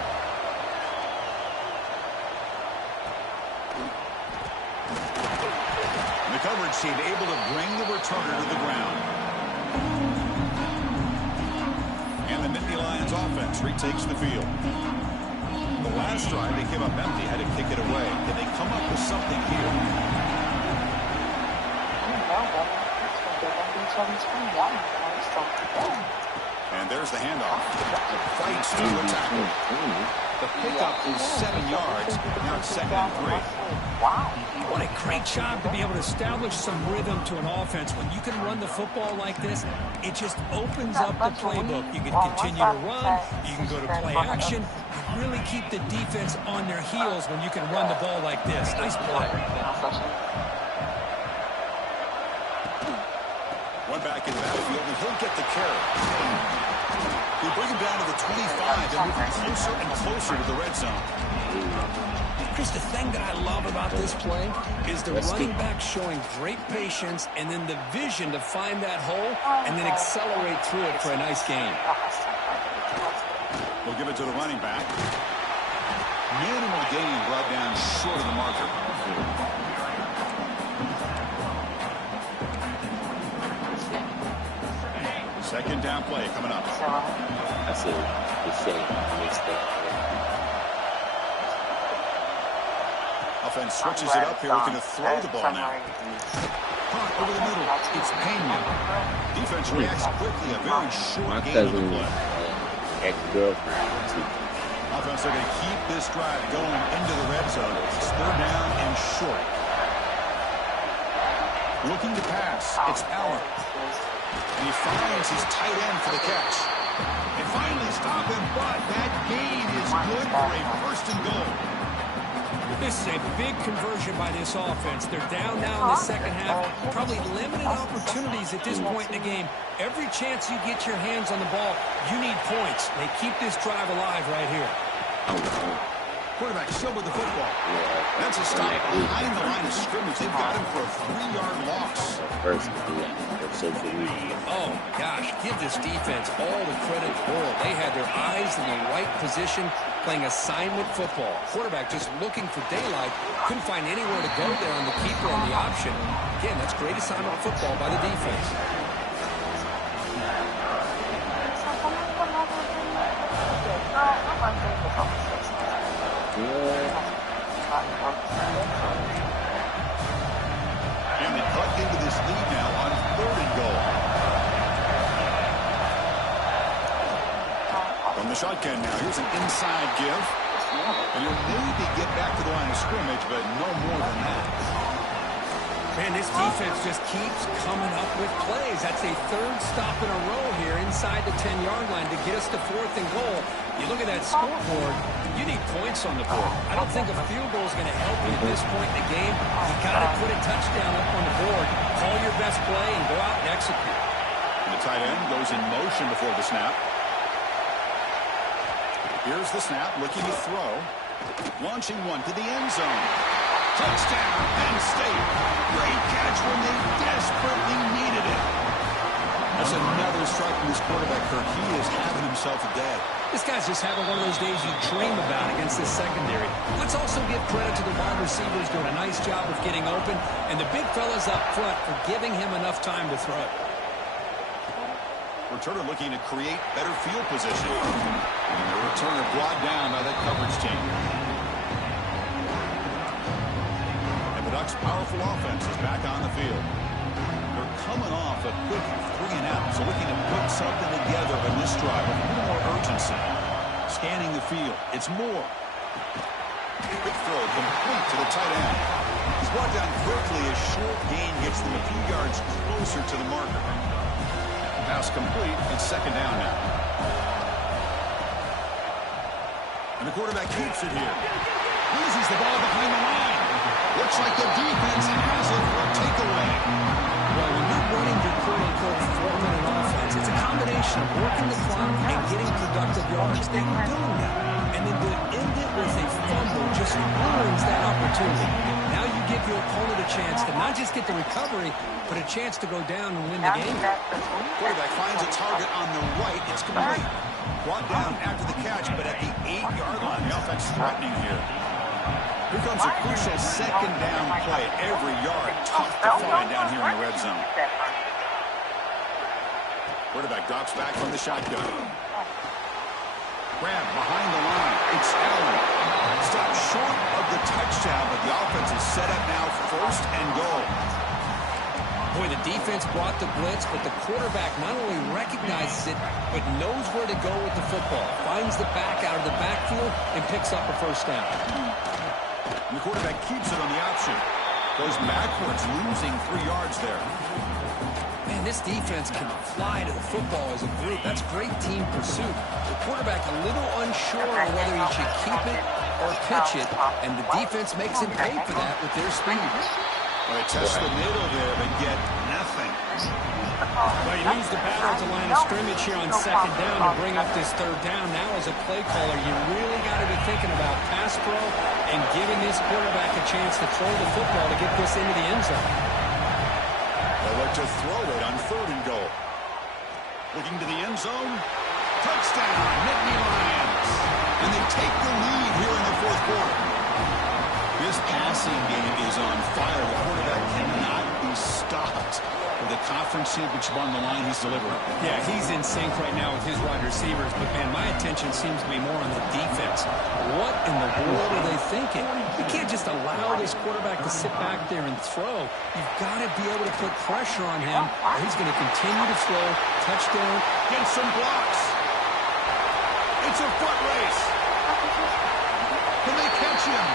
And the coverage team able to bring the returner to the ground. And the Nittany Lions offense retakes the field. The last drive, they came up empty, had to kick it away. Can they come up with something here? And there's the handoff. Fights to a tackle. The pickup is 7 yards. Now it's 2nd and 3. What a great job to be able to establish some rhythm to an offense. When you can run the football like this, it just opens up the playbook. You can continue to run. You can go to play action. You really keep the defense on their heels when you can run the ball like this. Nice play. One back in the backfield, and he'll get the carry. We bring him down to the 25 and move closer and closer to the red zone. Chris, the thing that I love about this play is the running back showing great patience and then the vision to find that hole and then accelerate through it for a nice gain. We'll give it to the running back. Minimal gain brought down short of the marker. 2nd down play coming up. I see the shame. Mixed up. Offense switches it up here, looking to throw the ball now. Caught over the middle. It's Pena. Defense reacts quickly. A very short gain on the play. Ex-girlfriend. Offense looking to keep this drive going into the red zone. It's 3rd down and short. Looking to pass. It's Allen. And he finds his tight end for the catch. They finally stop him, but that gain is good for a 1st and goal. This is a big conversion by this offense. They're down now in the 2nd half. Probably limited opportunities at this point in the game. Every chance you get your hands on the ball, you need points. They keep this drive alive right here. Quarterback still with the football. That's a stop behind the line of scrimmage. They've got him for a 3-yard loss. Oh, gosh, give this defense all the credit in the world. They had their eyes in the right position, playing assignment football. Quarterback just looking for daylight. Couldn't find anywhere to go there on the keeper and the option. Again, that's great assignment football by the defense. And they cut into this lead now on 3rd and goal. From the shotgun now, here's an inside give. And he'll maybe get back to the line of scrimmage, but no more than that. Man, this defense just keeps coming up with plays. That's a 3rd stop in a row here inside the 10-yard line to get us to 4th and goal. You look at that scoreboard, you need points on the board. I don't think a field goal is going to help you at this point in the game. You got to put a touchdown up on the board, call your best play, and go out and execute. And the tight end goes in motion before the snap. Here's the snap, looking to throw. Launching one to the end zone. Touchdown, Penn State. Great catch when they desperately needed it. That's another strike from this quarterback, Kirk. He is having himself a day. This guy's just having one of those days you dream about against this secondary. Let's also give credit to the wide receivers doing a nice job of getting open, and the big fellas up front for giving him enough time to throw. Returner looking to create better field position. And the returner brought down by that coverage team. And the Ducks' powerful offense is back on the field. They're coming off a quick 3-and-out, so looking to put something together in this drive with a little more urgency. Scanning the field. It's Moore. Quick throw complete to the tight end. He's brought down quickly. A short gain gets them a few yards closer to the marker. Pass complete. It's 2nd down now. And the quarterback keeps it here. Loses the ball behind the line. Looks like the defense has it for a takeaway. Well, when you're running your quote-unquote 4-minute offense, it's a combination of working the clock and getting productive yards. They were doing that. And then to end it with a fumble just ruins that opportunity. Now you give your opponent a chance to not just get the recovery, but a chance to go down and win the game. Quarterback finds a target on the right. It's complete. Brought down after the catch, but at the 8-yard line. The offense threatening here. Here comes a crucial 2nd down play. Every yard tough to find down here in the red zone. Quarterback drops back from the shotgun. Grab behind the line. It's Allen. Stopped short of the touchdown, but the offense is set up now 1st and goal. Boy, the defense brought the blitz, but the quarterback not only recognizes it, but knows where to go with the football. Finds the back out of the backfield and picks up a first down. And the quarterback keeps it on the option. Goes backwards, losing 3 yards there. Man, this defense can fly to the football as a group. That's great team pursuit. The quarterback a little unsure on whether he should keep it or pitch it, and the defense makes him pay for that with their speed. Well, they test the middle there, but get nothing. Well, he needs the battle to line of scrimmage here on second down to bring up this third down. Now, as a play caller, you really got to be thinking about pass pro and giving this quarterback a chance to throw the football to get this into the end zone. They look to throw it on 3rd and goal. Looking to the end zone. Touchdown, Nittany Lions. And they take the lead here in the 4th quarter. This passing game is on fire. The quarterback cannot be stopped. With the conference championship on the line, he's delivering. Yeah, he's in sync right now with his wide receivers, but, man, my attention seems to be more on the defense. What in the world are they thinking? You can't just allow this quarterback to sit back there and throw. You've got to be able to put pressure on him, or he's going to continue to throw. Touchdown. Gets some blocks. It's a foot race. Can they catch him?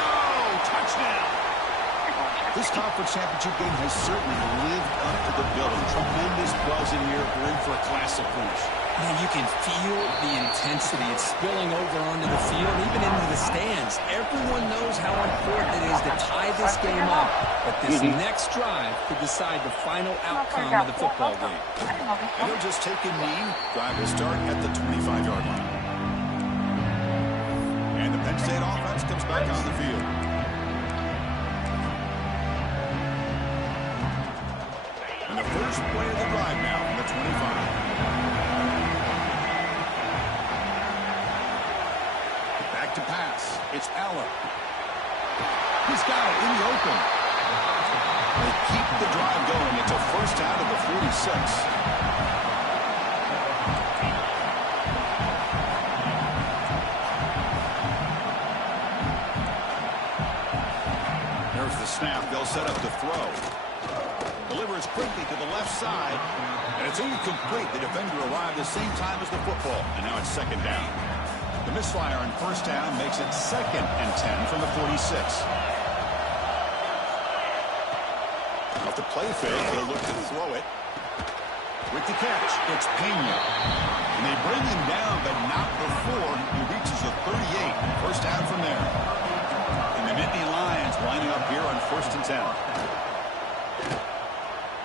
No! Touchdown! This conference championship game has certainly lived up to the billing. Tremendous buzz in here. We're in for a classic finish. Man, you can feel the intensity. It's spilling over onto the field, even into the stands. Everyone knows how important it is to tie this game up. But this next drive could decide the final outcome of the football game. And they'll just take a knee. Drive will start at the 25-yard line. And the Penn State offense comes back on the field. And the first play of the drive now from the 25. Back to pass. It's Allen. He's got it in the open. They keep the drive going. It's a first down at the 46. There's the snap. They'll set up the throw. Delivers quickly to the left side, and it's incomplete. The defender arrived the same time as the football, and now it's second down. The misfire on first down makes it 2nd and 10 from the 46. Off the play fake, they'll look to throw it. With the catch, it's Pena. And they bring him down, but not before he reaches the 38. First down from there. And the Nittany Lions lining up here on 1st and 10.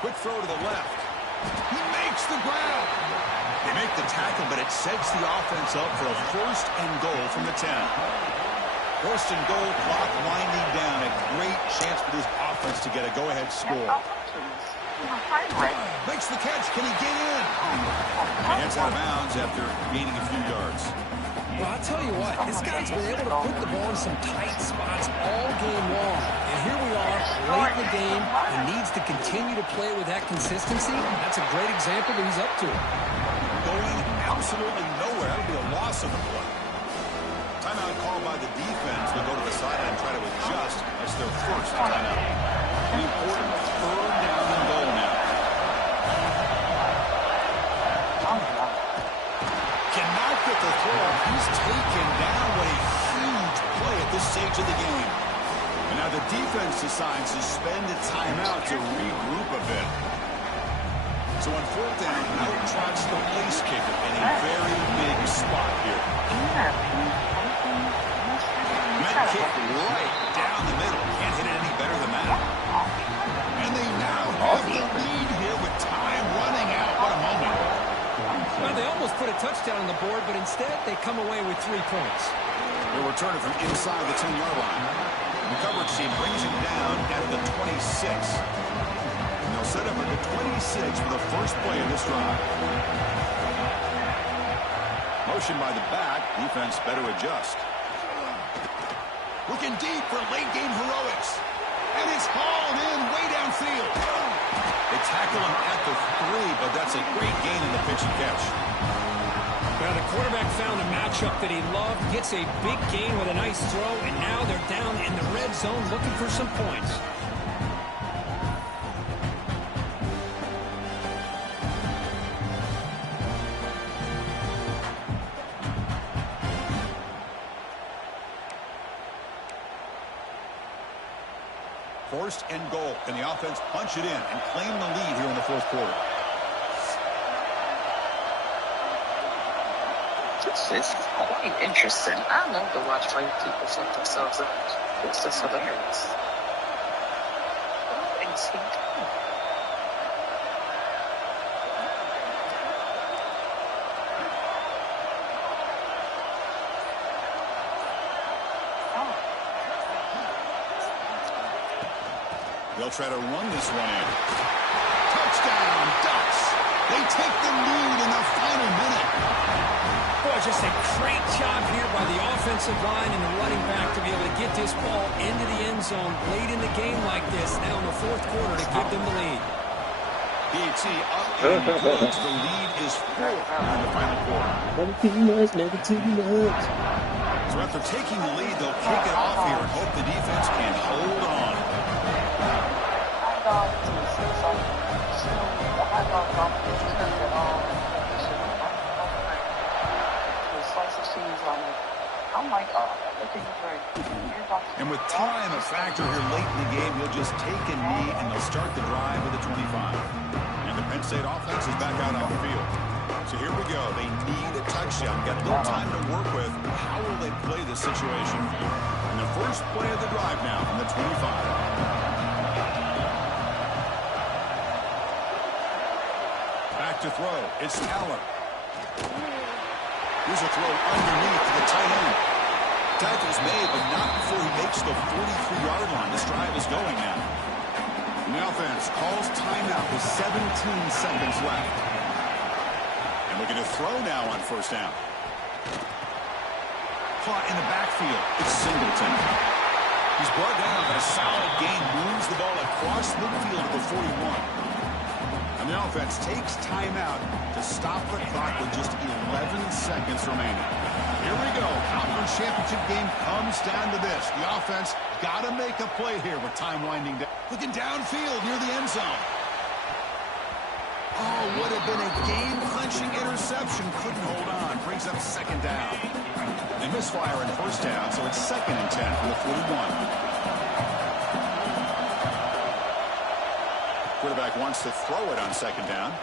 Quick throw to the left. He makes the grab. They make the tackle, but it sets the offense up for a 1st and goal from the 10. 1st and goal, clock winding down. A great chance for this offense to get a go-ahead score. Makes the catch. Can he get in? And heads out of bounds after gaining a few yards. Well, I'll tell you what, this guy's been able to put the ball in some tight spots all game long. And here we are, late in the game. He needs to continue to play with that consistency. That's a great example that he's up to it. Going absolutely nowhere. That would be a loss of the play. Timeout called by the defense. They'll go to the sideline and try to adjust. That's their first timeout. An important 3rd down and goal now. Cannot get the throw. He's taken down. What a huge play at this stage of the game. And now the defense decides to spend a timeout to regroup a bit. So on 4th down, out trots the place kicker in a very big spot here. That kick right down the middle. Can't hit it any better than that. And they now have the lead here with time running out. What a moment. Well, they almost put a touchdown on the board, but instead they come away with 3 points. They'll return it from inside the 10-yard line. The coverage team brings him down at the 26. And they'll set up at the 26 for the first play of this drive. Motion by the back. Defense better adjust. Looking deep for late-game heroics. And it's hauled in way downfield. They tackle him at the 3, but that's a great gain in the pitch and catch. Well, the quarterback found a matchup that he loved, gets a big gain with a nice throw, and now they're down in the red zone looking for some points. First and goal. Can the offense punch it in and claim the lead here in the fourth quarter? This is quite interesting. I love to watch white people set themselves up. It's just hilarious. What is he doing? They'll try to run this one in. Touchdown, Ducks. They take the lead in the final minute. Boy, just a great job here by the offensive line and the running back to be able to get this ball into the end zone late in the game like this, now in the fourth quarter, to give them the lead. BT up in the goods. The lead is 4 in the final quarter. Never too much. So after taking the lead, they'll kick it off here and hope the defense can hold on. And with time a factor here late in the game, he'll just take a knee and they'll start the drive with a 25. And the Penn State offense is back out on the field. So here we go. They need a touchdown. Got a little time to work with. How will they play this situation? And the first play of the drive now from the 25. Back to throw. It's Taylor. Here's a throw underneath the tight end. Tackle's made, but not before he makes the 43-yard line. This drive is going now. And the offense calls timeout with 17 seconds left. And looking to throw now on first down. Caught in the backfield. It's Singleton. He's brought down, but a solid gain moves the ball across midfield to the 41. And the offense takes timeout to stop the clock with just 11 seconds remaining. Here we go. Conference championship game comes down to this. The offense got to make a play here with time winding down. Looking downfield near the end zone. Oh, would have been a game-clinching interception. Couldn't hold on. Brings up second down. They misfire in first down, so it's 2nd and 10 from the 41. Quarterback wants to throw it on second down.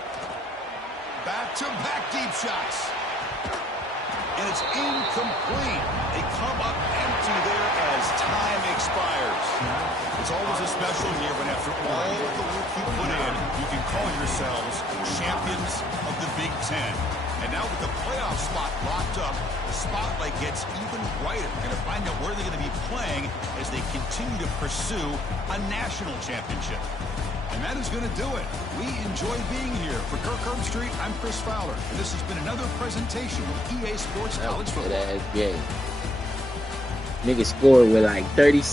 Back-to-back deep shots. And it's incomplete. They come up empty there as time expires. It's always a special year when after all of the work you put in, you can call yourselves champions of the Big Ten. And now with the playoff spot locked up, the spotlight gets even brighter. We're going to find out where they're going to be playing as they continue to pursue a national championship. And that is going to do it. We enjoy being here. For Kirk Herbstreit, I'm Chris Fowler. And this has been another presentation of EA Sports College Football. Nigga scored with like 30 seconds.